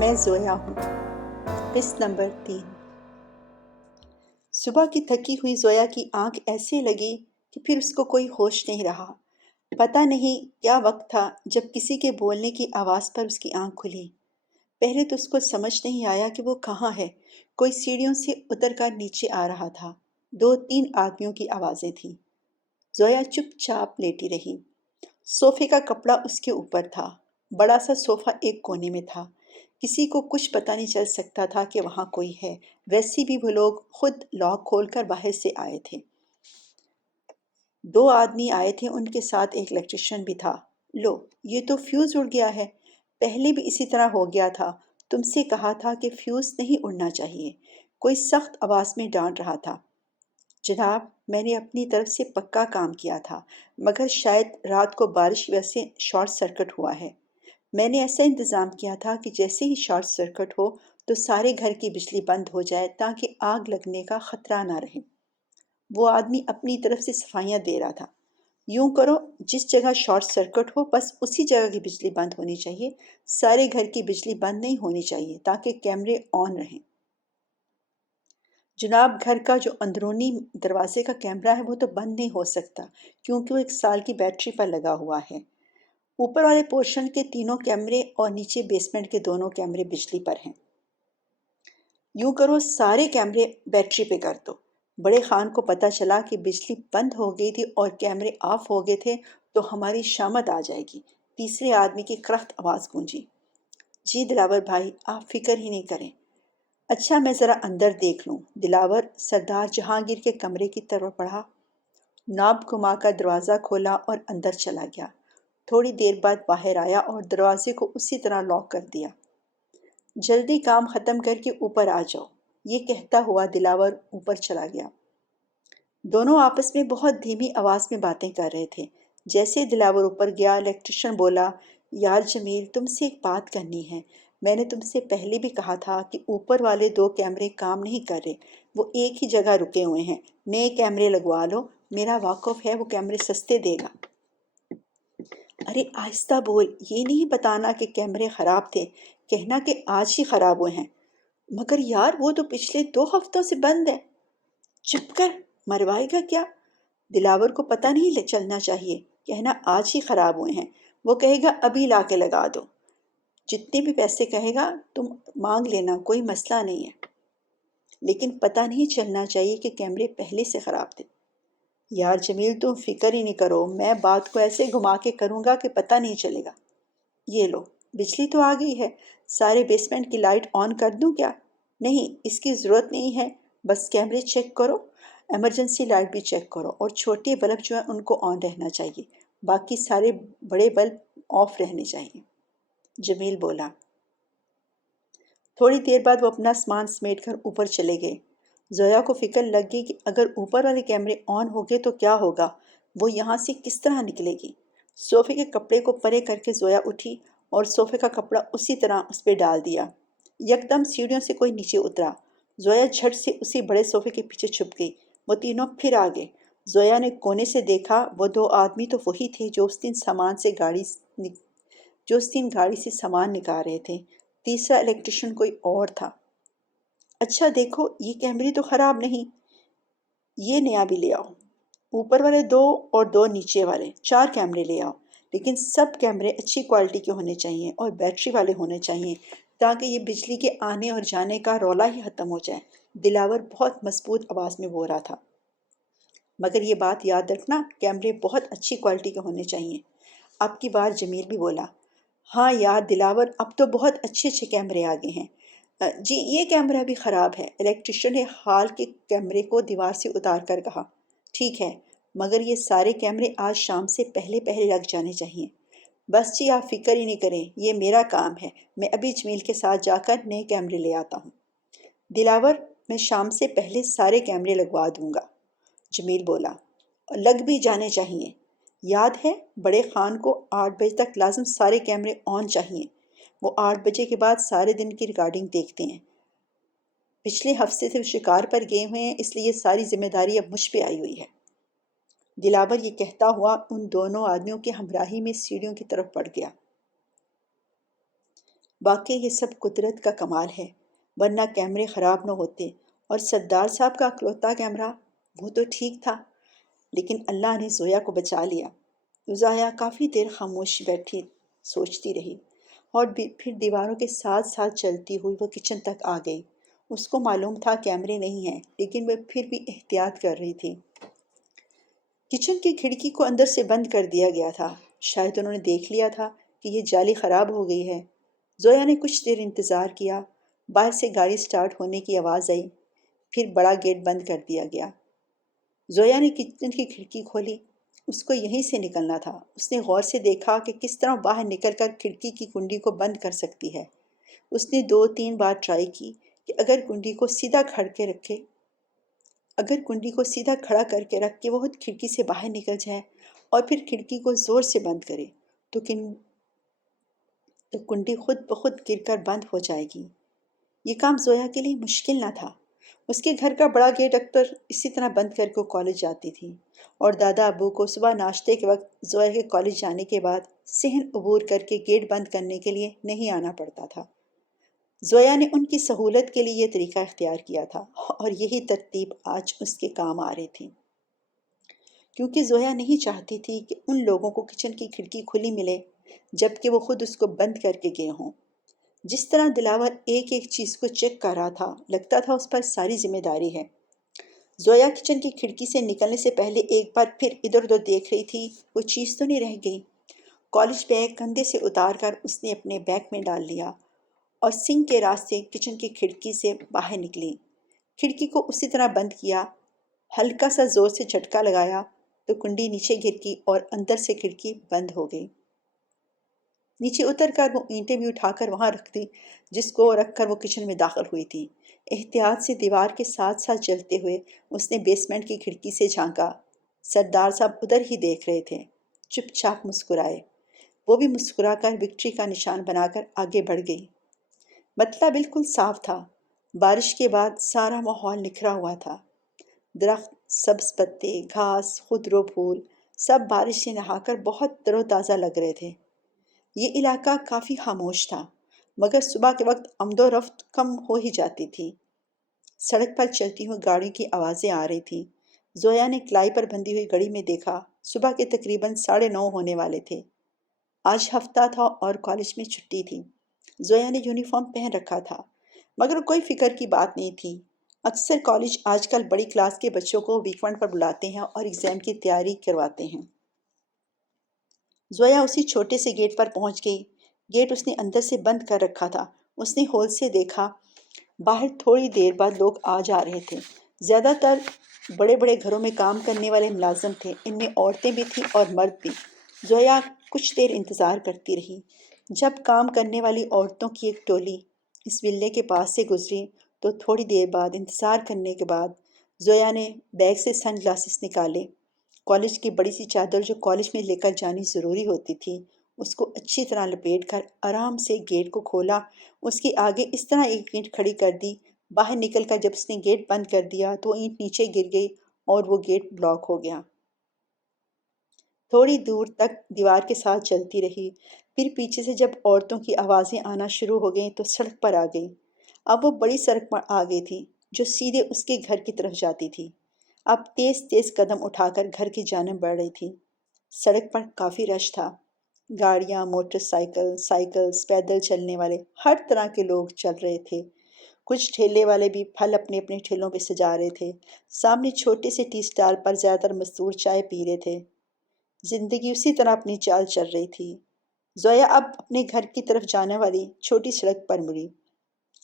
میں زویا ہوں۔ قسط نمبر 3۔ صبح کی تھکی ہوئی زویا کی آنکھ ایسے لگی کہ پھر اس کو کوئی ہوش نہیں رہا۔ پتہ نہیں کیا وقت تھا جب کسی کے بولنے کی آواز پر اس کی آنکھ کھلی۔ پہلے تو اس کو سمجھ نہیں آیا کہ وہ کہاں ہے۔ کوئی سیڑھیوں سے اتر کر نیچے آ رہا تھا۔ 2-3 آدمیوں کی آوازیں تھیں۔ زویا چپ چاپ لیٹی رہی۔ صوفے کا کپڑا اس کے اوپر تھا۔ بڑا سا صوفہ ایک کونے میں تھا۔ کسی کو کچھ پتہ نہیں چل سکتا تھا کہ وہاں کوئی ہے۔ ویسے بھی وہ لوگ خود لاک کھول کر باہر سے آئے تھے۔ 2 آدمی آئے تھے، ان کے ساتھ ایک الیکٹریشین بھی تھا۔ لو، یہ تو فیوز اڑ گیا ہے۔ پہلے بھی اسی طرح ہو گیا تھا۔ تم سے کہا تھا کہ فیوز نہیں اڑنا چاہیے۔ کوئی سخت آواز میں ڈانٹ رہا تھا۔ جناب، میں نے اپنی طرف سے پکا کام کیا تھا، مگر شاید رات کو بارش کی وجہ سے شارٹ سرکٹ ہوا ہے۔ میں نے ایسا انتظام کیا تھا کہ جیسے ہی شارٹ سرکٹ ہو تو سارے گھر کی بجلی بند ہو جائے تاکہ آگ لگنے کا خطرہ نہ رہے۔ وہ آدمی اپنی طرف سے صفائیاں دے رہا تھا۔ یوں کرو، جس جگہ شارٹ سرکٹ ہو بس اسی جگہ کی بجلی بند ہونی چاہیے، سارے گھر کی بجلی بند نہیں ہونی چاہیے تاکہ کیمرے آن رہیں۔ جناب، گھر کا جو اندرونی دروازے کا کیمرہ ہے وہ تو بند نہیں ہو سکتا کیونکہ وہ 1 سال کی بیٹری پر لگا ہوا ہے۔ اوپر والے پورشن کے 3 کیمرے اور نیچے بیسمنٹ کے 2 کیمرے بجلی پر ہیں۔ یوں کرو، سارے کیمرے بیٹری پہ کر دو۔ بڑے خان کو پتہ چلا کہ بجلی بند ہو گئی تھی اور کیمرے آف ہو گئے تھے تو ہماری شامت آ جائے گی۔ تیسرے آدمی کی کرخت آواز گونجی۔ جی دلاور بھائی، آپ فکر ہی نہیں کریں۔ اچھا، میں ذرا اندر دیکھ لوں۔ دلاور سردار جہانگیر کے کمرے کی طرف بڑھا، ناب گھما کر دروازہ کھولا اور اندر چلا گیا۔ تھوڑی دیر بعد باہر آیا اور دروازے کو اسی طرح لاک کر دیا۔ جلدی کام ختم کر کے اوپر آ جاؤ، یہ کہتا ہوا دلاور اوپر چلا گیا۔ دونوں آپس میں بہت دھیمی آواز میں باتیں کر رہے تھے۔ جیسے دلاور اوپر گیا، الیکٹریشین بولا، یار جمیل، تم سے ایک بات کرنی ہے۔ میں نے تم سے پہلے بھی کہا تھا کہ اوپر والے 2 کیمرے کام نہیں کر رہے، وہ ایک ہی جگہ رکے ہوئے ہیں۔ نئے کیمرے لگوا لو، میرا واقف ہے وہ کیمرے سستے دے گا۔ ارے آہستہ بول، یہ نہیں بتانا کہ کیمرے خراب تھے، کہنا کہ آج ہی خراب ہوئے ہیں۔ مگر یار، وہ تو پچھلے 2 ہفتوں سے بند ہے۔ چپ کر، مروائے گا کیا؟ دلاور کو پتہ نہیں چلنا چاہیے، کہنا آج ہی خراب ہوئے ہیں۔ وہ کہے گا ابھی لا کے لگا دو۔ جتنے بھی پیسے کہے گا تم مانگ لینا، کوئی مسئلہ نہیں ہے، لیکن پتہ نہیں چلنا چاہیے کہ کیمرے پہلے سے خراب تھے۔ یار جمیل، تم فکر ہی نہیں کرو، میں بات کو ایسے گھما کے کروں گا کہ پتہ نہیں چلے گا۔ یہ لو، بجلی تو آ گئی ہے، سارے بیسمنٹ کی لائٹ آن کر دوں کیا؟ نہیں، اس کی ضرورت نہیں ہے، بس کیمرے چیک کرو، ایمرجنسی لائٹ بھی چیک کرو، اور چھوٹے بلب جو ہیں ان کو آن رہنا چاہیے، باقی سارے بڑے بلب آف رہنے چاہیے۔ جمیل بولا۔ تھوڑی دیر بعد وہ اپنا سامان سمیٹ کر اوپر چلے گئے۔ زویا کو فکر لگ گئی کہ اگر اوپر والے کیمرے آن ہو گئے تو کیا ہوگا، وہ یہاں سے کس طرح نکلے گی۔ صوفے کے کپڑے کو پرے کر کے زویا اٹھی اور صوفے کا کپڑا اسی طرح اس پہ ڈال دیا۔ یکدم سیڑھیوں سے کوئی نیچے اترا۔ زویا جھٹ سے اسی بڑے صوفے کے پیچھے چھپ گئی۔ وہ تینوں پھر آ گئے۔ زویا نے کونے سے دیکھا، وہ 2 آدمی تو وہی تھے جو اس دن گاڑی سے سامان نکال رہے تھے۔ تیسرا الیکٹریشین کوئی اور تھا۔ اچھا دیکھو، یہ کیمرے تو خراب نہیں، یہ نیا بھی لے آؤ۔ اوپر والے 2 اور 2 نیچے والے، 4 کیمرے لے آؤ، لیکن سب کیمرے اچھی کوالٹی کے ہونے چاہیے اور بیٹری والے ہونے چاہیے تاکہ یہ بجلی کے آنے اور جانے کا رولا ہی ختم ہو جائے۔ دلاور بہت مضبوط آواز میں بول رہا تھا۔ مگر یہ بات یاد رکھنا، کیمرے بہت اچھی کوالٹی کے ہونے چاہیے۔ اب کی بار جمیل بھی بولا، ہاں یار دلاور، اب تو بہت اچھے کیمرے آ گئے ہیں۔ جی یہ کیمرہ بھی خراب ہے، الیکٹریشین نے ہال کے کیمرے کو دیوار سے اتار کر کہا۔ ٹھیک ہے، مگر یہ سارے کیمرے آج شام سے پہلے لگ جانے چاہیے۔ بس جی، آپ فکر ہی نہیں کریں، یہ میرا کام ہے، میں ابھی جمیل کے ساتھ جا کر نئے کیمرے لے آتا ہوں۔ دلاور، میں شام سے پہلے سارے کیمرے لگوا دوں گا۔ جمیل بولا، لگ بھی جانے چاہیے۔ یاد ہے، بڑے خان کو 8 بجے تک لازم سارے کیمرے آن چاہیے، وہ 8 بجے کے بعد سارے دن کی ریکارڈنگ دیکھتے ہیں۔ پچھلے ہفتے سے وہ شکار پر گئے ہوئے ہیں، اس لیے یہ ساری ذمہ داری اب مجھ پہ آئی ہوئی ہے۔ دلاور یہ کہتا ہوا ان دونوں آدمیوں کے ہمراہی میں سیڑھیوں کی طرف بڑھ گیا۔ واقعی یہ سب قدرت کا کمال ہے، ورنہ کیمرے خراب نہ ہوتے۔ اور سردار صاحب کا اکلوتا کیمرہ، وہ تو ٹھیک تھا، لیکن اللہ نے زویا کو بچا لیا۔ زویا کافی دیر خاموش بیٹھی سوچتی رہی، اور پھر دیواروں کے ساتھ ساتھ چلتی ہوئی وہ کچن تک آ گئی۔ اس کو معلوم تھا کیمرے نہیں ہیں، لیکن وہ پھر بھی احتیاط کر رہی تھی۔ کچن کی کھڑکی کو اندر سے بند کر دیا گیا تھا، شاید انہوں نے دیکھ لیا تھا کہ یہ جالی خراب ہو گئی ہے۔ زویا نے کچھ دیر انتظار کیا، باہر سے گاڑی سٹارٹ ہونے کی آواز آئی، پھر بڑا گیٹ بند کر دیا گیا۔ زویا نے کچن کی کھڑکی کھولی، اس کو یہیں سے نکلنا تھا۔ اس نے غور سے دیکھا کہ کس طرح باہر نکل کر کھڑکی کی کنڈی کو بند کر سکتی ہے۔ اس نے 2-3 بار ٹرائی کی کہ اگر کنڈی کو سیدھا کھڑا کر کے رکھ کے وہ خود کھڑکی سے باہر نکل جائے اور پھر کھڑکی کو زور سے بند کرے تو کنڈی خود بخود گر کر بند ہو جائے گی۔ یہ کام زویا کے لیے مشکل نہ تھا۔ اس کے گھر کا بڑا گیٹ اکثر اسی طرح بند کر کے کالج جاتی تھی، اور دادا ابو کو صبح ناشتے کے وقت زویا کے کالج جانے کے بعد صحن عبور کر کے گیٹ بند کرنے کے لیے نہیں آنا پڑتا تھا۔ زویا نے ان کی سہولت کے لیے یہ طریقہ اختیار کیا تھا، اور یہی ترتیب آج اس کے کام آ رہی تھی، کیونکہ زویا نہیں چاہتی تھی کہ ان لوگوں کو کچن کی کھڑکی کھلی ملے جبکہ وہ خود اس کو بند کر کے گئے ہوں۔ جس طرح دلاور ایک ایک چیز کو چیک کر رہا تھا، لگتا تھا اس پر ساری ذمہ داری ہے۔ زویا کچن کی کھڑکی سے نکلنے سے پہلے ایک بار پھر ادھر ادھر دیکھ رہی تھی، کوئی چیز تو نہیں رہ گئی۔ کالج بیگ کندھے سے اتار کر اس نے اپنے بیگ میں ڈال لیا اور سنک کے راستے کچن کی کھڑکی سے باہر نکلی۔ کھڑکی کو اسی طرح بند کیا، ہلکا سا زور سے جھٹکا لگایا تو کنڈی نیچے گر گئی اور اندر سے کھڑکی بند ہو گئی۔ نیچے اتر کر وہ اینٹیں بھی اٹھا کر وہاں رکھ دی جس کو رکھ کر وہ کچن میں داخل ہوئی تھی۔ احتیاط سے دیوار کے ساتھ ساتھ چلتے ہوئے اس نے بیسمنٹ کی کھڑکی سے جھانکا۔ سردار صاحب ادھر ہی دیکھ رہے تھے، چپ چاپ مسکرائے۔ وہ بھی مسکرا کر وکٹری کا نشان بنا کر آگے بڑھ گئی۔ مطلع بالکل صاف تھا، بارش کے بعد سارا ماحول نکھرا ہوا تھا۔ درخت، سبز پتے، گھاس، خضر و پھول سب بارش سے نہا کر بہت تر و تازہ لگ رہے تھے۔ یہ علاقہ کافی خاموش تھا، مگر صبح کے وقت آمد و رفت کم ہو ہی جاتی تھی۔ سڑک پر چلتی ہوئی گاڑیوں کی آوازیں آ رہی تھیں۔ زویا نے کلائی پر بندھی ہوئی گھڑی میں دیکھا، صبح کے تقریباً 9:30 ہونے والے تھے۔ آج ہفتہ تھا اور کالج میں چھٹی تھی۔ زویا نے یونیفارم پہن رکھا تھا، مگر کوئی فکر کی بات نہیں تھی۔ اکثر کالج آج کل بڑی کلاس کے بچوں کو ویکنڈ پر بلاتے ہیں اور ایگزام کی تیاری کرواتے ہیں۔ زویا اسی چھوٹے سے گیٹ پر پہنچ گئی۔ گیٹ اس نے اندر سے بند کر رکھا تھا۔ اس نے ہول سے دیکھا، باہر تھوڑی دیر بعد لوگ آ جا رہے تھے۔ زیادہ تر بڑے بڑے گھروں میں کام کرنے والے ملازم تھے، ان میں عورتیں بھی تھیں اور مرد بھی۔ زویا کچھ دیر انتظار کرتی رہی۔ جب کام کرنے والی عورتوں کی ایک ٹولی اس ویلے کے پاس سے گزری تو تھوڑی دیر بعد انتظار کرنے کے بعد زویا نے بیگ سے سن گلاسز نکالے۔ کالج کی بڑی سی چادر جو کالج میں لے کر جانی ضروری ہوتی تھی، اس کو اچھی طرح لپیٹ کر آرام سے گیٹ کو کھولا۔ اس کے آگے اس طرح ایک اینٹ کھڑی کر دی۔ باہر نکل کر جب اس نے گیٹ بند کر دیا تو اینٹ نیچے گر گئی اور وہ گیٹ بلاک ہو گیا۔ تھوڑی دور تک دیوار کے ساتھ چلتی رہی، پھر پیچھے سے جب عورتوں کی آوازیں آنا شروع ہو گئیں تو سڑک پر آ گئی۔ اب وہ بڑی سڑک پر آ گئی تھی جو سیدھے اس کے گھر کی طرف جاتی تھی۔ اب تیز تیز قدم اٹھا کر گھر کی جانب بڑھ رہی تھی۔ سڑک پر کافی رش تھا، گاڑیاں، موٹر سائیکلز، پیدل چلنے والے، ہر طرح کے لوگ چل رہے تھے۔ کچھ ٹھیلے والے بھی پھل اپنے اپنے ٹھیلوں پہ سجا رہے تھے۔ سامنے چھوٹے سے ٹی اسٹال پر زیادہ تر مزدور چائے پی رہے تھے۔ زندگی اسی طرح اپنی چال چل رہی تھی۔ زویا اب اپنے گھر کی طرف جانے والی چھوٹی سڑک پر مڑی۔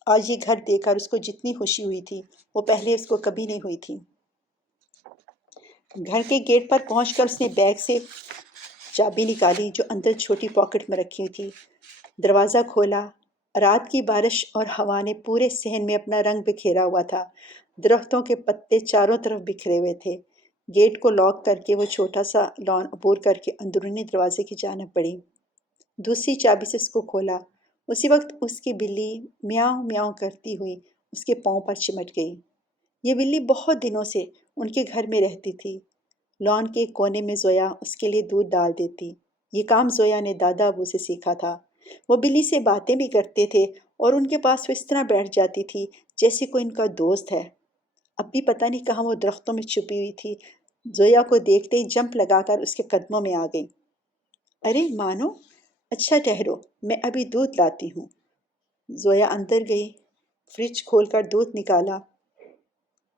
آج یہ گھر دیکھ کر اس کو جتنی خوشی ہوئی تھی وہ پہلے اس کو کبھی نہیں ہوئی تھی۔ گھر کے گیٹ پر پہنچ کر اس نے بیگ سے چابی نکالی جو اندر چھوٹی پاکٹ میں رکھی ہوئی تھی۔ دروازہ کھولا۔ رات کی بارش اور ہوا نے پورے صحن میں اپنا رنگ بکھیرا ہوا تھا۔ درختوں کے پتے چاروں طرف بکھرے ہوئے تھے۔ گیٹ کو لاک کر کے وہ چھوٹا سا لان عبور کر کے اندرونی دروازے کی جانب بڑھی۔ دوسری چابی سے اس کو کھولا۔ اسی وقت اس کی بلی میاؤں میاؤں کرتی ہوئی اس کے پاؤں پر چمٹ گئی۔ یہ بلی بہت دنوں سے ان کے گھر میں رہتی تھی۔ لان کے کونے میں زویا اس کے لیے دودھ ڈال دیتی۔ یہ کام زویا نے دادا ابو سے سیکھا تھا۔ وہ بلی سے باتیں بھی کرتے تھے اور ان کے پاس وہ اس طرح بیٹھ جاتی تھی جیسے کوئی ان کا دوست ہے۔ اب بھی پتہ نہیں کہاں وہ درختوں میں چھپی ہوئی تھی۔ زویا کو دیکھتے ہی جمپ لگا کر اس کے قدموں میں آ گئی۔ ارے مانو، اچھا ٹھہرو، میں ابھی دودھ لاتی ہوں۔ زویا اندر گئی، فریج کھول کر دودھ نکالا۔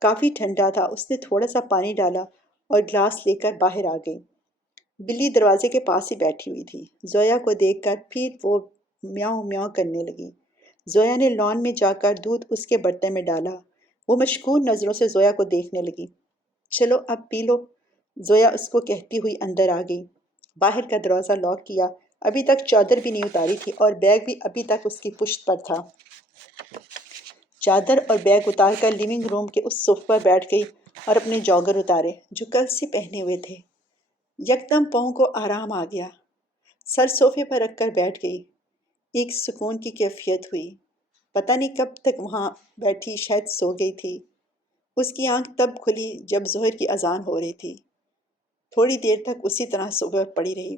کافی ٹھنڈا تھا۔ اس نے تھوڑا سا پانی ڈالا اور گلاس لے کر باہر آ گئی۔ بلی دروازے کے پاس ہی بیٹھی ہوئی تھی۔ زویا کو دیکھ کر پھر وہ میاؤں میاؤں کرنے لگی۔ زویا نے لان میں جا کر دودھ اس کے برتن میں ڈالا۔ وہ مشکور نظروں سے زویا کو دیکھنے لگی۔ چلو اب پی لو، زویا اس کو کہتی ہوئی اندر آ گئی۔ باہر کا دروازہ لاک کیا۔ ابھی تک چادر بھی نہیں اتاری تھی اور بیگ بھی ابھی تک اس کی پشت پر تھا۔ چادر اور بیگ اتار کر لیونگ روم کے اس صوفے پر بیٹھ گئی اور اپنے جاگر اتارے جو کل سے پہنے ہوئے تھے۔ یکدم پاؤں کو آرام آ گیا۔ سر صوفے پر رکھ کر بیٹھ گئی۔ ایک سکون کی کیفیت ہوئی۔ پتہ نہیں کب تک وہاں بیٹھی، شاید سو گئی تھی۔ اس کی آنکھ تب کھلی جب ظہر کی اذان ہو رہی تھی۔ تھوڑی دیر تک اسی طرح صبح پڑی رہی۔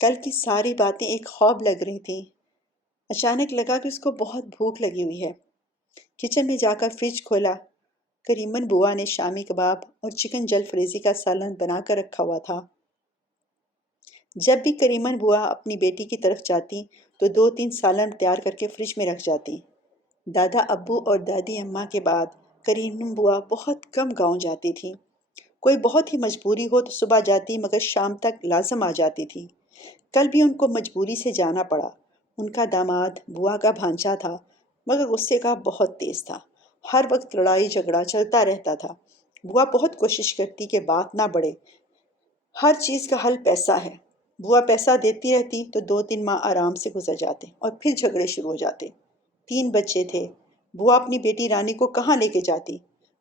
کل کی ساری باتیں ایک خواب لگ رہی تھیں۔ اچانک لگا کہ اس کو بہت بھوک لگی ہوئی ہے۔ کچن میں جا کر فریج کھولا۔ کریمن بوا نے شامی کباب اور چکن جل فریزی کا سالن بنا کر رکھا ہوا تھا۔ جب بھی کریمن بوا اپنی بیٹی کی طرف جاتی تو 2-3 سالن تیار کر کے فریج میں رکھ جاتی۔ دادا ابو اور دادی اماں کے بعد کریمن بوا بہت کم گاؤں جاتی تھی۔ کوئی بہت ہی مجبوری ہو تو صبح جاتی مگر شام تک لازم آ جاتی تھی۔ کل بھی ان کو مجبوری سے جانا پڑا۔ ان کا داماد بوا کا بھانجا تھا مگر غصے کا بہت تیز تھا۔ ہر وقت لڑائی جھگڑا چلتا رہتا تھا۔ بوا بہت کوشش کرتی کہ بات نہ بڑھے۔ ہر چیز کا حل پیسہ ہے۔ بوا پیسہ دیتی رہتی تو 2-3 ماہ آرام سے گزر جاتے اور پھر جھگڑے شروع ہو جاتے۔ 3 بچے تھے۔ بوا اپنی بیٹی رانی کو کہاں لے کے جاتی؟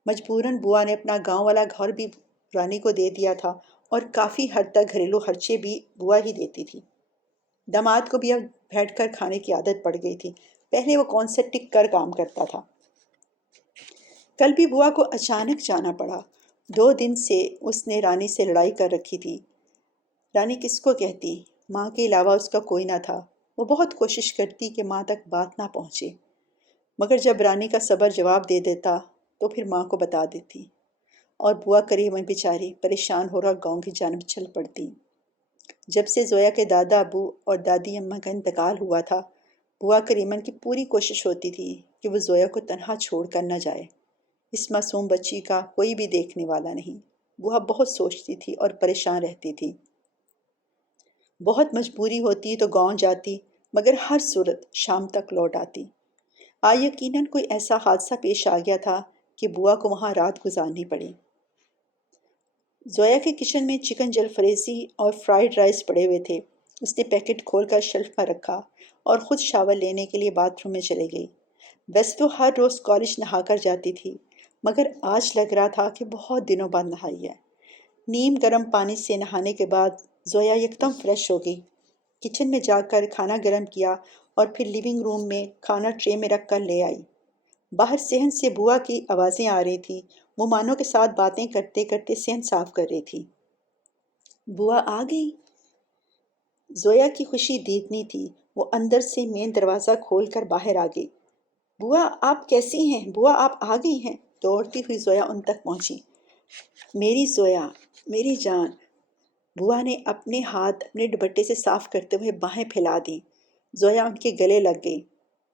مجبوراً بوا نے اپنا گاؤں والا گھر بھی رانی کو دے دیا تھا اور کافی حد تک گھریلو خرچے بھی بوا ہی دیتی تھی۔ داماد کو بھی اب بیٹھ کر کھانے کی عادت پڑ گئی تھی۔ پہلے وہ کون سے ٹک کر کام کرتا تھا۔ کل بھی بوا کو اچانک جانا پڑا۔ 2 دن سے اس نے رانی سے لڑائی کر رکھی تھی۔ رانی کس کو کہتی؟ ماں کے علاوہ اس کا کوئی نہ تھا۔ وہ بہت کوشش کرتی کہ ماں تک بات نہ پہنچے مگر جب رانی کا صبر جواب دے دیتا تو پھر ماں کو بتا دیتی اور بوا کریمن بیچاری پریشان ہو رہا گاؤں کی جانب چل پڑتی۔ جب سے زویا کے دادا ابو اور دادی اماں کا انتقال ہوا تھا بوا کریمن کی پوری کوشش ہوتی تھی کہ وہ زویا کو تنہا چھوڑ کر نہ جائے۔ اس معصوم بچی کا کوئی بھی دیکھنے والا نہیں۔ بوا بہت سوچتی تھی اور پریشان رہتی تھی۔ بہت مجبوری ہوتی تو گاؤں جاتی مگر ہر صورت شام تک لوٹ آتی۔ یقیناً کوئی ایسا حادثہ پیش آ گیا تھا کہ بوا کو وہاں رات گزارنی پڑی۔ زویا کے کچن میں چکن جل فریزی اور فرائیڈ رائس پڑے ہوئے تھے۔ اس نے پیکٹ کھول کر شیلف پر رکھا اور خود شاور لینے کے لیے باتھ روم میں چلے گئی۔ ویسے تو ہر روز کالج نہا کر جاتی تھی مگر آج لگ رہا تھا کہ بہت دنوں بعد نہائی ہے۔ نیم گرم پانی سے نہانے کے بعد زویا یکدم فریش ہو گئی۔ کچن میں جا کر کھانا گرم کیا اور پھر لیونگ روم میں کھانا ٹرے میں رکھ کر لے آئی۔ باہر صحن سے بوا کی آوازیں آ رہی تھیں۔ وہ مانو کے ساتھ باتیں کرتے کرتے صحن صاف کر رہی تھی۔ بوا آ گئی؟ زویا کی خوشی دیکھنی تھی۔ وہ اندر سے مین دروازہ کھول کر باہر آ گئی۔ بوا آپ کیسی ہیں؟ بوا آپ آ گئی ہیں؟ دوڑتی ہوئی زویا ان تک پہنچی۔ میری زویا، میری جان۔ بوا نے اپنے ہاتھ اپنے دوپٹے سے صاف کرتے ہوئے باہیں پھیلا دیں۔ زویا ان کے گلے لگ گئی۔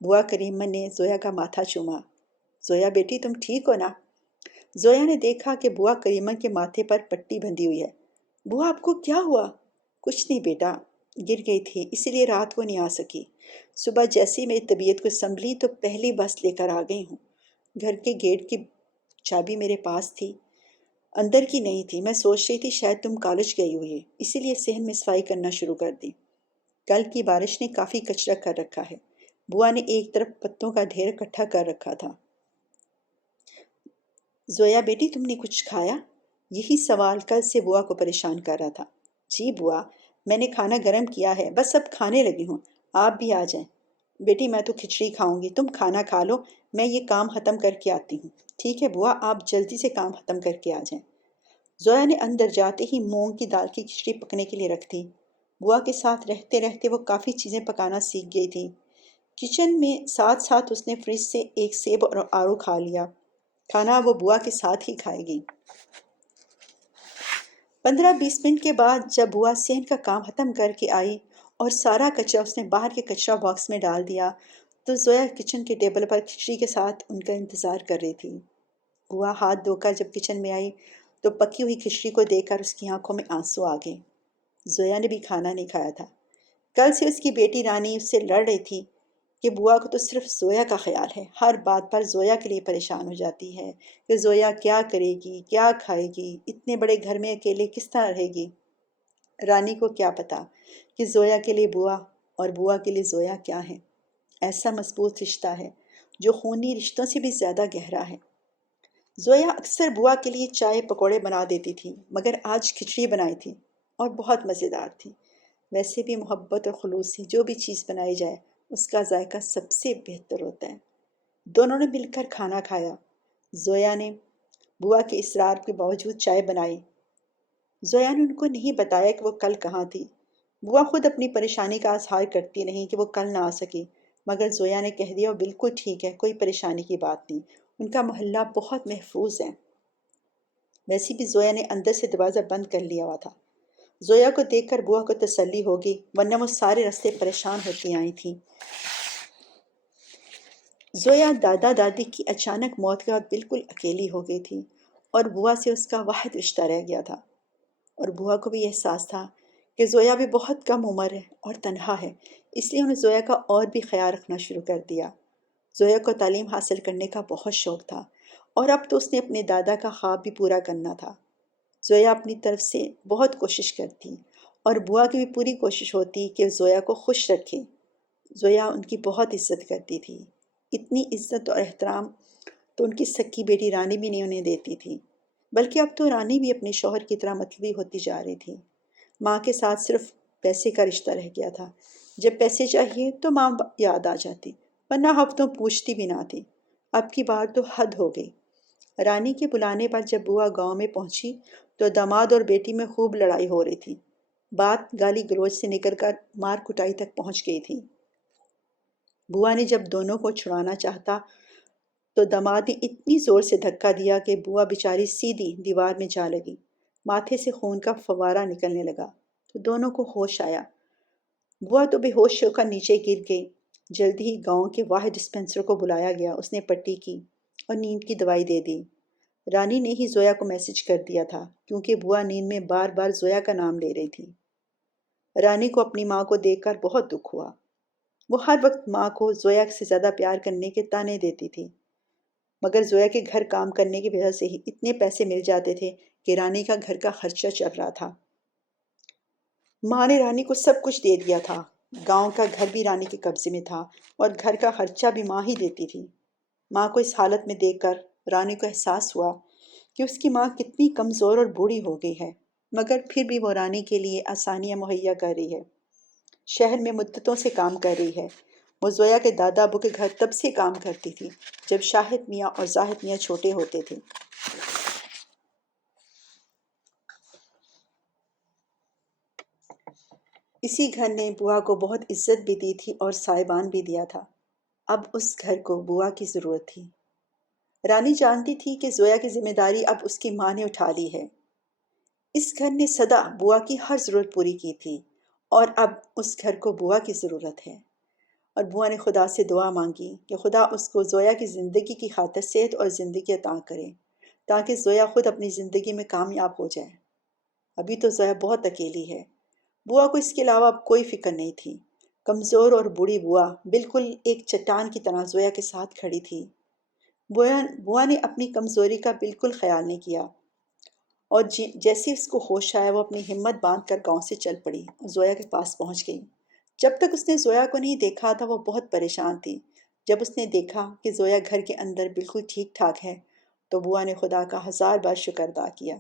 بوا کریمن نے زویا کا ماتھا چوما۔ زویا بیٹی تم ٹھیک ہو نا؟ زویا نے دیکھا کہ بوا کریمن کے ماتھے پر پٹی بندھی ہوئی ہے۔ بوا آپ کو کیا ہوا؟ کچھ نہیں بیٹا، گر گئی تھی اسی لیے رات کو نہیں آ سکی۔ صبح جیسی میری طبیعت کو سنبھلی تو پہلی بس لے کر آ گئی ہوں۔ گھر کے گیٹ کی چابی میرے پاس تھی، اندر کی نہیں تھی۔ میں سوچ رہی تھی شاید تم کالج گئی ہوئی، اسی لیے صحن میں صفائی کرنا شروع کر دی۔ کل کی بارش نے کافی کچرا کر رکھا ہے۔ بوا نے ایک طرف پتوں کا ڈھیر اکٹھا کر رکھا تھا۔ زویا بیٹی تم نے کچھ کھایا؟ یہی سوال کل سے بوا کو پریشان کر رہا تھا۔ جی بوا، میں نے کھانا گرم کیا ہے، بس اب کھانے لگی ہوں۔ آپ بھی آ جائیں۔ بیٹی میں تو کھچڑی کھاؤں گی، تم کھانا کھا لو، میں یہ کام ختم کر کے آتی ہوں۔ ٹھیک ہے بوا، آپ جلدی سے کام ختم کر کے آ جائیں۔ زویا نے اندر جاتے ہی مونگ کی دال کی کھچڑی پکنے کے لیے رکھ دی۔ بوا کے ساتھ رہتے رہتے وہ کافی چیزیں پکانا سیکھ گئی تھی۔ کچن میں ساتھ ساتھ اس نے فریج سے ایک سیب اور آڑو کھا لیا۔ کھانا وہ بوا کے ساتھ ہی کھائے گی۔ 15-20 منٹ کے بعد جب بوا صحن کا کام ختم کر کے آئی اور سارا کچرا اس نے باہر کے کچرا باکس میں ڈال دیا تو زویا کچن کے ٹیبل پر کھچڑی کے ساتھ ان کا انتظار کر رہی تھی۔ بوا ہاتھ دھو کر جب کچن میں آئی تو پکی ہوئی کھچڑی کو دیکھ کر اس کی آنکھوں میں آنسو آ گئے۔ زویا نے بھی کھانا نہیں کھایا تھا۔ کل سے اس کی بیٹی رانی اس سے لڑ رہی تھی کہ بوا کو تو صرف زویا کا خیال ہے، ہر بات پر زویا کے لیے پریشان ہو جاتی ہے کہ زویا کیا کرے گی، کیا کھائے گی، اتنے بڑے گھر میں اکیلے کس طرح رہے گی۔ رانی کو کیا پتا کہ زویا کے لیے بوا اور بوا کے لیے زویا کیا ہے۔ ایسا مضبوط رشتہ ہے جو خونی رشتوں سے بھی زیادہ گہرا ہے۔ زویا اکثر بوا کے لیے چائے پکوڑے بنا دیتی تھی، مگر آج کھچڑی بنائی تھی اور بہت مزیدار تھی۔ ویسے بھی محبت اور خلوص سے جو بھی چیز بنائی جائے اس کا ذائقہ سب سے بہتر ہوتا ہے۔ دونوں نے مل کر کھانا کھایا۔ زویا نے بوا کے اصرار کے باوجود چائے بنائی۔ زویا نے ان کو نہیں بتایا کہ وہ کل کہاں تھی۔ بوا خود اپنی پریشانی کا اظہار کرتی نہیں کہ وہ کل نہ آ سکی، مگر زویا نے کہہ دیا وہ بالکل ٹھیک ہے، کوئی پریشانی کی بات نہیں، ان کا محلہ بہت محفوظ ہے۔ ویسے بھی زویا نے اندر سے دروازہ بند کر لیا ہوا تھا۔ زویا کو دیکھ کر بوا کو تسلی ہوگی، ورنہ وہ سارے راستے پریشان ہوتی آئی تھیں۔ زویا دادا دادی کی اچانک موت کے بعد بالکل اکیلی ہو گئی تھی اور بوا سے اس کا واحد رشتہ رہ گیا تھا۔ اور بوا کو بھی احساس تھا کہ زویا بھی بہت کم عمر ہے اور تنہا ہے، اس لیے انہیں زویا کا اور بھی خیال رکھنا شروع کر دیا۔ زویا کو تعلیم حاصل کرنے کا بہت شوق تھا اور اب تو اس نے اپنے دادا کا خواب بھی پورا کرنا تھا۔ زویا اپنی طرف سے بہت کوشش کرتی اور بوا کی بھی پوری کوشش ہوتی کہ زویا کو خوش رکھے۔ زویا ان کی بہت عزت کرتی تھی، اتنی عزت اور احترام تو ان کی سکی بیٹی رانی بھی نہیں انہیں دیتی تھی، بلکہ اب تو رانی بھی اپنے شوہر کی طرح مطلبی ہوتی جا رہی تھی۔ ماں کے ساتھ صرف پیسے کا رشتہ رہ گیا تھا، جب پیسے چاہیے تو ماں یاد آ جاتی، ورنہ ہفتوں پوچھتی بھی نہ تھی۔ اب کی بار تو حد ہو گئی۔ رانی کے بلانے پر جب بوا گاؤں میں پہنچی تو داماد اور بیٹی میں خوب لڑائی ہو رہی تھی۔ بات گالی گلوچ سے نکل کر مار کٹائی تک پہنچ گئی تھی۔ بوا نے جب دونوں کو چھڑانا چاہتا تو داماد نے اتنی زور سے دھکا دیا کہ بوا بیچاری سیدھی دیوار میں جا لگی۔ ماتھے سے خون کا فوارہ نکلنے لگا تو دونوں کو ہوش آیا۔ بوا تو بے ہوش ہو کر نیچے گر گئی۔ جلدی ہی گاؤں کے واحد ڈسپنسر کو بلایا گیا، اس نے پٹی کی اور نیند کی دوائی دے دی۔ رانی نے ہی زویا کو میسج کر دیا تھا کیونکہ بوا نیند میں بار بار زویا کا نام لے رہی تھی۔ رانی کو اپنی ماں کو دیکھ کر بہت دکھ ہوا۔ وہ ہر وقت ماں کو زویا سے زیادہ پیار کرنے کے تانے دیتی تھی، مگر زویا کے گھر کام کرنے کی وجہ سے ہی اتنے پیسے مل جاتے تھے کہ رانی کا گھر کا خرچہ چل رہا تھا۔ ماں نے رانی کو سب کچھ دے دیا تھا، گاؤں کا گھر بھی رانی کے قبضے میں تھا اور گھر کا خرچہ بھی ماں ہی دیتی تھی۔ ماں کو اس حالت میں دیکھ کر رانی کو احساس ہوا کہ اس کی ماں کتنی کمزور اور بوڑھی ہو گئی ہے، مگر پھر بھی وہ رانی کے لیے آسانیاں مہیا کر رہی ہے۔ شہر میں مدتوں سے کام کر رہی ہے۔ وہ زویا کے دادا ابو کے گھر تب سے کام کرتی تھی جب شاہد میاں اور زاہد میاں چھوٹے ہوتے تھے۔ اسی گھر نے بوا کو بہت عزت بھی دی تھی اور سائبان بھی دیا تھا۔ اب اس گھر کو بوا کی ضرورت تھی۔ رانی جانتی تھی کہ زویا کی ذمہ داری اب اس کی ماں نے اٹھا لی ہے۔ اس گھر نے سدا بوا کی ہر ضرورت پوری کی تھی اور اب اس گھر کو بوا کی ضرورت ہے۔ اور بوا نے خدا سے دعا مانگی کہ خدا اس کو زویا کی زندگی کی خاطر صحت اور زندگی عطا کرے تاکہ زویا خود اپنی زندگی میں کامیاب ہو جائے۔ ابھی تو زویا بہت اکیلی ہے۔ بوا کو اس کے علاوہ اب کوئی فکر نہیں تھی۔ کمزور اور بوڑھی بوا بالکل ایک چٹان کی طرح زویا کے ساتھ کھڑی تھی۔ بوا نے اپنی کمزوری کا بالکل خیال نہیں کیا اور جیسے اس کو ہوش آیا وہ اپنی ہمت باندھ کر گاؤں سے چل پڑی اور زویا کے پاس پہنچ گئی۔ جب تک اس نے زویا کو نہیں دیکھا تھا وہ بہت پریشان تھی۔ جب اس نے دیکھا کہ زویا گھر کے اندر بالکل ٹھیک ٹھاک ہے تو بوا نے خدا کا 1000 بار شکر ادا کیا۔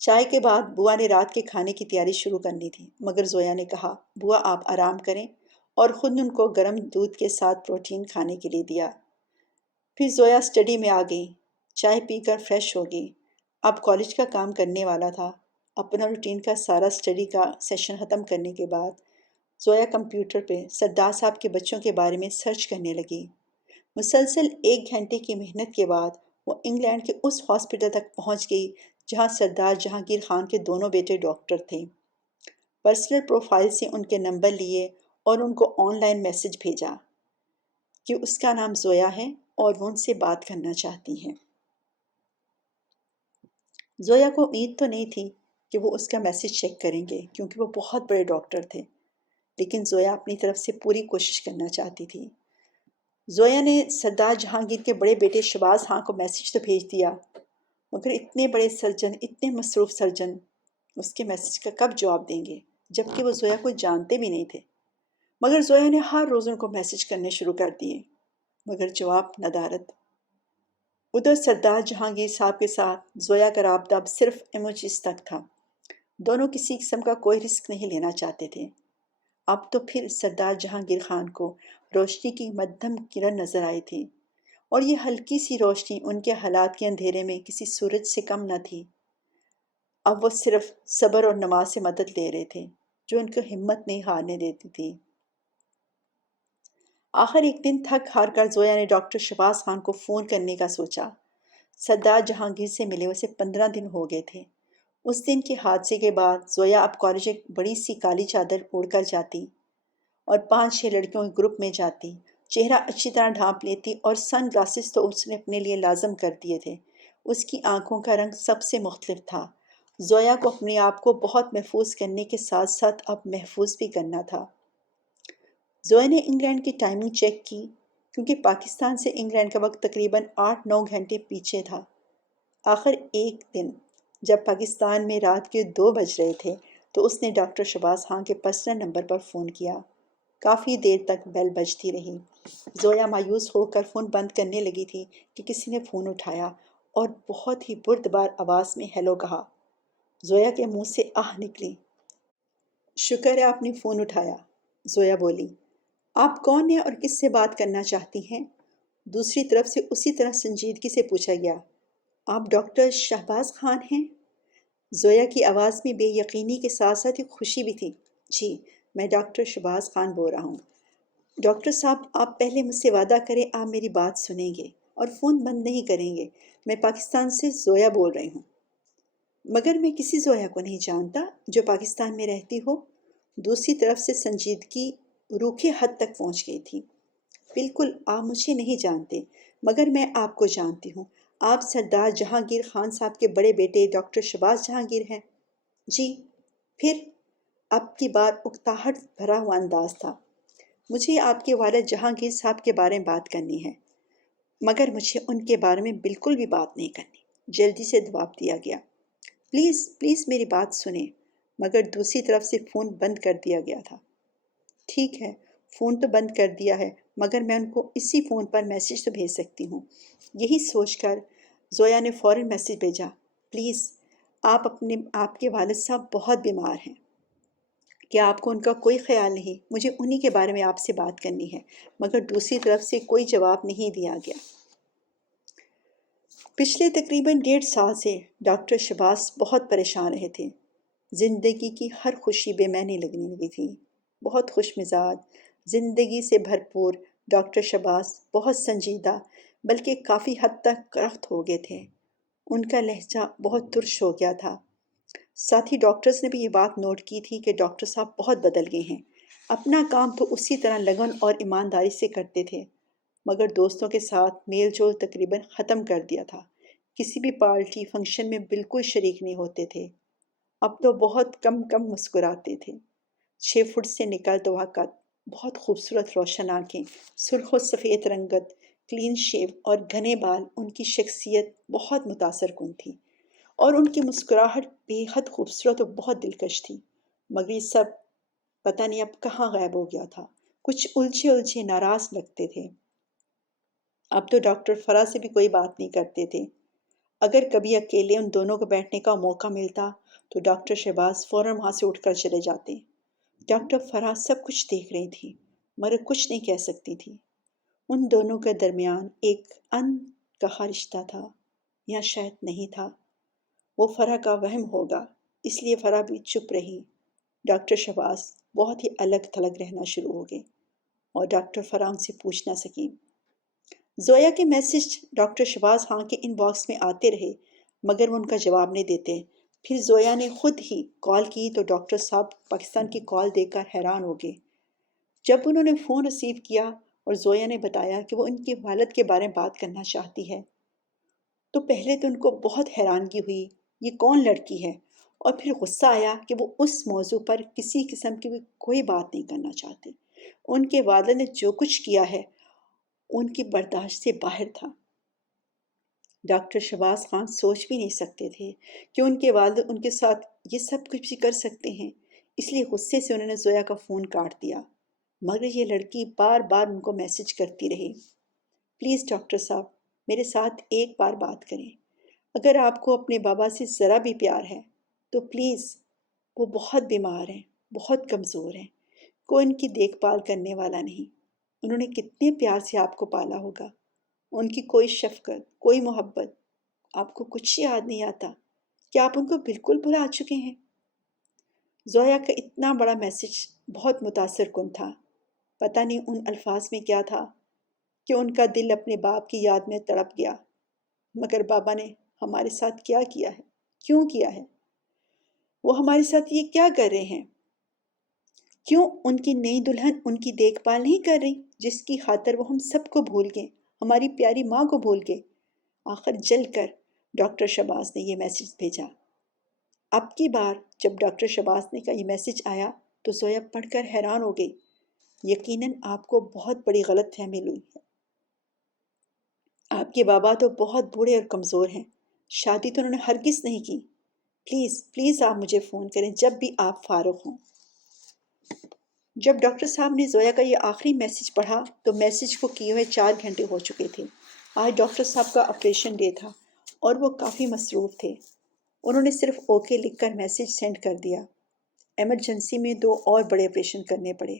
چائے کے بعد بوا نے رات کے کھانے کی تیاری شروع کرنی تھی، مگر زویا نے کہا بوا آپ آرام کریں اور خود نے ان کو گرم دودھ کے ساتھ پروٹین کھانے کے لیے دیا۔ پھر زویا اسٹڈی میں آ گئی، چائے پی کر فریش ہو گئی۔ اب کالج کا کام کرنے والا تھا۔ اپنا روٹین کا سارا اسٹڈی کا سیشن ختم کرنے کے بعد زویا کمپیوٹر پہ سردار صاحب کے بچوں کے بارے میں سرچ کرنے لگی۔ مسلسل 1 گھنٹے کی محنت کے بعد وہ انگلینڈ کے اس ہاسپٹل تک پہنچ گئی جہاں سردار جہانگیر خان کے دونوں بیٹے ڈاکٹر تھے۔ پرسنل پروفائل سے ان کے نمبر لیے اور ان کو آن لائن میسج بھیجا کہ اس کا نام زویا ہے اور وہ ان سے بات کرنا چاہتی ہیں۔ زویا کو امید تو نہیں تھی کہ وہ اس کا میسج چیک کریں گے کیونکہ وہ بہت بڑے ڈاکٹر تھے، لیکن زویا اپنی طرف سے پوری کوشش کرنا چاہتی تھی۔ زویا نے سردار جہانگیر کے بڑے بیٹے شہباز خان کو میسج تو بھیج دیا، مگر اتنے بڑے سرجن، اتنے مصروف سرجن اس کے میسج کا کب جواب دیں گے، جبکہ وہ زویا کو جانتے بھی نہیں تھے۔ مگر زویا نے ہر روز ان کو میسج کرنے شروع کر دیے، مگر جواب ندارد۔ ادھر سردار جہانگیر صاحب کے ساتھ زویا کا رابطہ اب صرف ایموجیز تک تھا۔ دونوں کسی قسم کا کوئی رسک نہیں لینا چاہتے تھے۔ اب تو پھر سردار جہانگیر خان کو روشنی کی مدھم کرن نظر آئی تھی، اور یہ ہلکی سی روشنی ان کے حالات کے اندھیرے میں کسی سورج سے کم نہ تھی۔ اب وہ صرف صبر اور نماز سے مدد لے رہے تھے جو ان کو ہمت نہیں ہارنے دیتی تھی۔ آخر ایک دن تھک ہار کر زویا نے ڈاکٹر شہباز خان کو فون کرنے کا سوچا۔ سردار جہانگیر سے ملے اسے 15 دن ہو گئے تھے۔ اس دن کے حادثے کے بعد زویا اب کالج ایک بڑی سی کالی چادر اوڑھ کر جاتی اور 5-6 لڑکیوں کے گروپ میں جاتی، چہرہ اچھی طرح ڈھانپ لیتی اور سن گلاسز تو اس نے اپنے لیے لازم کر دیے تھے۔ اس کی آنکھوں کا رنگ سب سے مختلف تھا۔ زویا کو اپنے آپ کو بہت محفوظ کرنے کے ساتھ ساتھ اب محفوظ بھی کرنا تھا۔ زویا نے انگلینڈ کی ٹائمنگ چیک کی کیونکہ پاکستان سے انگلینڈ کا وقت تقریباً 8-9 گھنٹے پیچھے تھا۔ آخر ایک دن جب پاکستان میں رات کے 2 بج رہے تھے تو اس نے ڈاکٹر شہباز خان کے پرسنل نمبر پر فون کیا۔ کافی دیر تک بیل بجتی رہی۔ زویا مایوس ہو کر فون بند کرنے لگی تھی کہ کسی نے فون اٹھایا اور بہت ہی بردبار آواز میں ہیلو کہا۔ زویا کے منہ سے آہ نکلی۔ شکر ہے آپ نے فون اٹھایا، زویا بولی۔ آپ کون ہیں اور کس سے بات کرنا چاہتی ہیں؟ دوسری طرف سے اسی طرح سنجیدگی سے پوچھا گیا۔ آپ ڈاکٹر شہباز خان ہیں؟ زویا کی آواز میں بے یقینی کے ساتھ ساتھ ایک خوشی بھی تھی۔ جی، میں ڈاکٹر شہباز خان بول رہا ہوں۔ ڈاکٹر صاحب، آپ پہلے مجھ سے وعدہ کریں آپ میری بات سنیں گے اور فون بند نہیں کریں گے۔ میں پاکستان سے زویا بول رہی ہوں۔ مگر میں کسی زویا کو نہیں جانتا جو پاکستان میں رہتی ہو۔ دوسری طرف سے سنجیدگی روکھے حد تک پہنچ گئی تھی۔ بالکل، آپ مجھے نہیں جانتے، مگر میں آپ کو جانتی ہوں۔ آپ سردار جہانگیر خان صاحب کے بڑے بیٹے ڈاکٹر شہباز جہانگیر ہیں؟ جی۔ پھر؟ اب کی بات اکتاہٹ بھرا ہوا انداز تھا۔ مجھے آپ کے والد جہانگیر صاحب کے بارے میں بات کرنی ہے، مگر مجھے ان کے بارے میں بالکل بھی بات نہیں کرنی، جلدی سے جواب دیا گیا۔ پلیز پلیز میری بات سنیں، مگر دوسری طرف سے فون بند کر دیا گیا تھا۔ ٹھیک ہے، فون تو بند کر دیا ہے، مگر میں ان کو اسی فون پر میسج تو بھیج سکتی ہوں۔ یہی سوچ کر زویا نے فوراً میسج بھیجا۔ پلیز، آپ کے والد صاحب بہت بیمار ہیں۔ کیا آپ کو ان کا کوئی خیال نہیں؟ مجھے انہی کے بارے میں آپ سے بات کرنی ہے، مگر دوسری طرف سے کوئی جواب نہیں دیا گیا۔ پچھلے تقریباً 1.5 سال سے ڈاکٹر شہباز بہت پریشان رہے تھے۔ زندگی کی ہر خوشی بے معنی لگنے لگی تھی۔ بہت خوش مزاج، زندگی سے بھرپور ڈاکٹر شہباز بہت سنجیدہ بلکہ کافی حد تک کرخت ہو گئے تھے۔ ان کا لہجہ بہت ترش ہو گیا تھا۔ ساتھ ہی ڈاکٹرز نے بھی یہ بات نوٹ کی تھی کہ ڈاکٹر صاحب بہت بدل گئے ہیں۔ اپنا کام تو اسی طرح لگن اور ایمانداری سے کرتے تھے، مگر دوستوں کے ساتھ میل جول تقریباً ختم کر دیا تھا۔ کسی بھی پارٹی فنکشن میں بالکل شریک نہیں ہوتے تھے۔ اب تو بہت کم مسکراتے تھے۔ 6 فٹ سے نکلتا ہوا قد، بہت خوبصورت روشن آنکھیں، سرخ و سفید رنگت، کلین شیو اور گھنے بال ان کی شخصیت بہت متاثر کن تھی، اور ان کی مسکراہٹ بے حد خوبصورت اور بہت دلکش تھی۔ مگر یہ سب پتہ نہیں اب کہاں غائب ہو گیا تھا۔ کچھ الجھے ناراض لگتے تھے۔ اب تو ڈاکٹر فرا سے بھی کوئی بات نہیں کرتے تھے۔ اگر کبھی اکیلے ان دونوں کو بیٹھنے کا موقع ملتا تو ڈاکٹر شہباز فوراً وہاں سے اٹھ کر چلے جاتے۔ ڈاکٹر فرا سب کچھ دیکھ رہی تھی، مگر کچھ نہیں کہہ سکتی تھی۔ ان دونوں کے درمیان ایک ان کہا رشتہ تھا، یا شاید نہیں تھا۔ وہ فرا کا وہم ہوگا، اس لیے فرح بھی چپ رہی۔ ڈاکٹر شہباز بہت ہی الگ تھلگ رہنا شروع ہو گئے اور ڈاکٹر فرح ان سے پوچھ نہ سکی۔ زویا کے میسج ڈاکٹر شہباز خان کے ان باکس میں آتے رہے مگر وہ ان کا جواب نہیں دیتے۔ پھر زویا نے خود ہی کال کی تو ڈاکٹر صاحب پاکستان کی کال دیکھ کر حیران ہو گئے۔ جب انہوں نے فون ریسیو کیا اور زویا نے بتایا کہ وہ ان کے والد کے بارے میں بات کرنا چاہتی ہے تو پہلے تو ان کو بہت حیرانگی ہوئی، یہ کون لڑکی ہے؟ اور پھر غصہ آیا کہ وہ اس موضوع پر کسی قسم کی بھی کوئی بات نہیں کرنا چاہتے۔ ان کے والد نے جو کچھ کیا ہے ان کی برداشت سے باہر تھا۔ ڈاکٹر شہباز خان سوچ بھی نہیں سکتے تھے کہ ان کے والد ان کے ساتھ یہ سب کچھ بھی کر سکتے ہیں، اس لیے غصے سے انہوں نے زویا کا فون کاٹ دیا۔ مگر یہ لڑکی بار بار ان کو میسج کرتی رہی، پلیز ڈاکٹر صاحب میرے ساتھ ایک بار بات کریں، اگر آپ کو اپنے بابا سے ذرا بھی پیار ہے تو پلیز، وہ بہت بیمار ہیں، بہت کمزور ہیں، کوئی ان کی دیکھ بھال کرنے والا نہیں، انہوں نے کتنے پیار سے آپ کو پالا ہوگا، ان کی کوئی شفقت، کوئی محبت، آپ کو کچھ یاد نہیں آتا، کیا آپ ان کو بالکل بھلا چکے ہیں؟ زویا کا اتنا بڑا میسج بہت متاثر کن تھا۔ پتہ نہیں ان الفاظ میں کیا تھا کہ ان کا دل اپنے باپ کی یاد میں تڑپ گیا۔ مگر بابا نے ہمارے ساتھ کیا کیا ہے؟ کیوں کیا ہے؟ وہ ہمارے ساتھ یہ کیا کر رہے ہیں؟ کیوں ان کی نئی دلہن ان کی دیکھ بھال نہیں کر رہی جس کی خاطر وہ ہم سب کو بھول گئے، ہماری پیاری ماں کو بھول گئے؟ آخر جل کر ڈاکٹر شہباز نے یہ میسج بھیجا۔ اب کی بار جب ڈاکٹر شہباز نے کا یہ میسج آیا تو زویا پڑھ کر حیران ہو گئی۔ یقیناً آپ کو بہت بڑی غلط فہمی ہوئی ہے۔ آپ کے بابا تو بہت بوڑھے اور کمزور ہیں، شادی تو انہوں نے ہرگز نہیں کی، پلیز پلیز آپ مجھے فون کریں جب بھی آپ فارغ ہوں۔ جب ڈاکٹر صاحب نے زویا کا یہ آخری میسج پڑھا تو میسج کو کیے ہوئے 4 گھنٹے ہو چکے تھے۔ آج ڈاکٹر صاحب کا آپریشن ڈے تھا اور وہ کافی مصروف تھے۔ انہوں نے صرف اوکے لکھ کر میسج سینڈ کر دیا۔ ایمرجنسی میں 2 اور بڑے آپریشن کرنے پڑے۔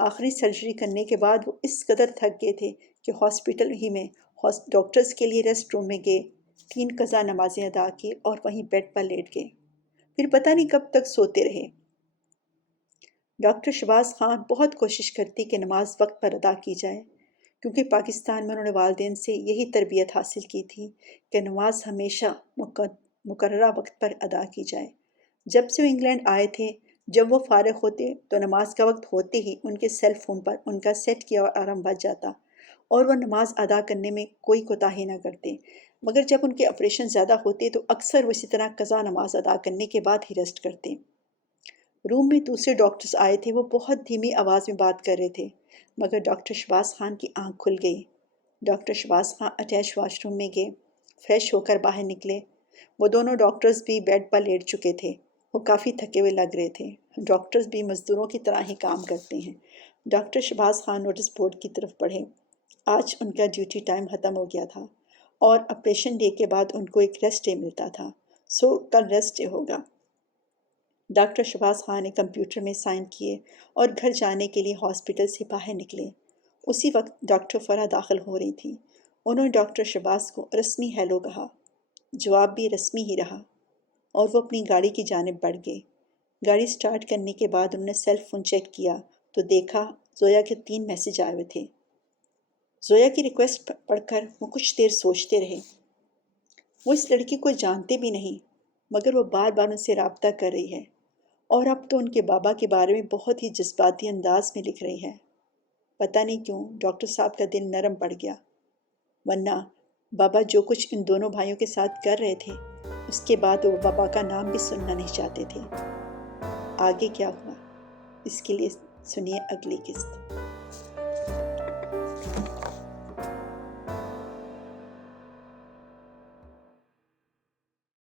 آخری سرجری کرنے کے بعد وہ اس قدر تھک گئے تھے کہ ہاسپٹل ہی میں ڈاکٹرز کے لیے ریسٹ روم میں گئے، 3 قضا نمازیں ادا کی اور وہیں بیڈ پر لیٹ گئے، پھر پتہ نہیں کب تک سوتے رہے۔ ڈاکٹر شہباز خان بہت کوشش کرتی کہ نماز وقت پر ادا کی جائے، کیونکہ پاکستان میں انہوں نے والدین سے یہی تربیت حاصل کی تھی کہ نماز ہمیشہ مقررہ وقت پر ادا کی جائے۔ جب سے وہ انگلینڈ آئے تھے، جب وہ فارغ ہوتے تو نماز کا وقت ہوتے ہی ان کے سیل فون پر ان کا سیٹ کیا الارم بج جاتا اور وہ نماز ادا کرنے میں کوئی کوتاہی نہ کرتے۔ مگر جب ان کے آپریشن زیادہ ہوتے تو اکثر وہ اسی طرح قضا نماز ادا کرنے کے بعد ہی ریسٹ کرتے۔ روم میں دوسرے ڈاکٹرز آئے تھے، وہ بہت دھیمی آواز میں بات کر رہے تھے، مگر ڈاکٹر شہباز خان کی آنکھ کھل گئی۔ Doctor Shahbaz Khan attach washroom میں گئے، فریش ہو کر باہر نکلے۔ وہ دونوں ڈاکٹرز بھی بیڈ پر لیٹ چکے تھے، وہ کافی تھکے ہوئے لگ رہے تھے۔ ڈاکٹرز بھی مزدوروں کی طرح ہی کام کرتے ہیں۔ Doctor Shahbaz Khan notice board کی طرف بڑھے۔ آج ان کا ڈیوٹی ٹائم ختم ہو گیا تھا اور آپریشن ڈے کے بعد ان کو ایک ریسٹ ڈے ملتا تھا، سو کل ریسٹ ڈے ہوگا۔ ڈاکٹر شہباز خان نے کمپیوٹر میں سائن کیے اور گھر جانے کے لیے ہاسپٹل سے باہر نکلے۔ اسی وقت ڈاکٹر فرح داخل ہو رہی تھی۔ انہوں نے ڈاکٹر شہباز کو رسمی ہیلو کہا، جواب بھی رسمی ہی رہا، اور وہ اپنی گاڑی کی جانب بڑھ گئے۔ گاڑی سٹارٹ کرنے کے بعد انہوں نے سیل فون چیک کیا تو دیکھا زویا کے 3 میسج آئے ہوئے تھے۔ زویا کی ریکویسٹ پڑھ کر وہ کچھ دیر سوچتے رہے۔ وہ اس لڑکی کو جانتے بھی نہیں، مگر وہ بار بار ان سے رابطہ کر رہی ہے اور اب تو ان کے بابا کے بارے میں بہت ہی جذباتی انداز میں لکھ رہی ہے۔ پتہ نہیں کیوں ڈاکٹر صاحب کا دل نرم پڑ گیا، ورنہ بابا جو کچھ ان دونوں بھائیوں کے ساتھ کر رہے تھے اس کے بعد وہ بابا کا نام بھی سننا نہیں چاہتے تھے۔ آگے کیا ہوا اس کے لیے سنیے اگلی قسط۔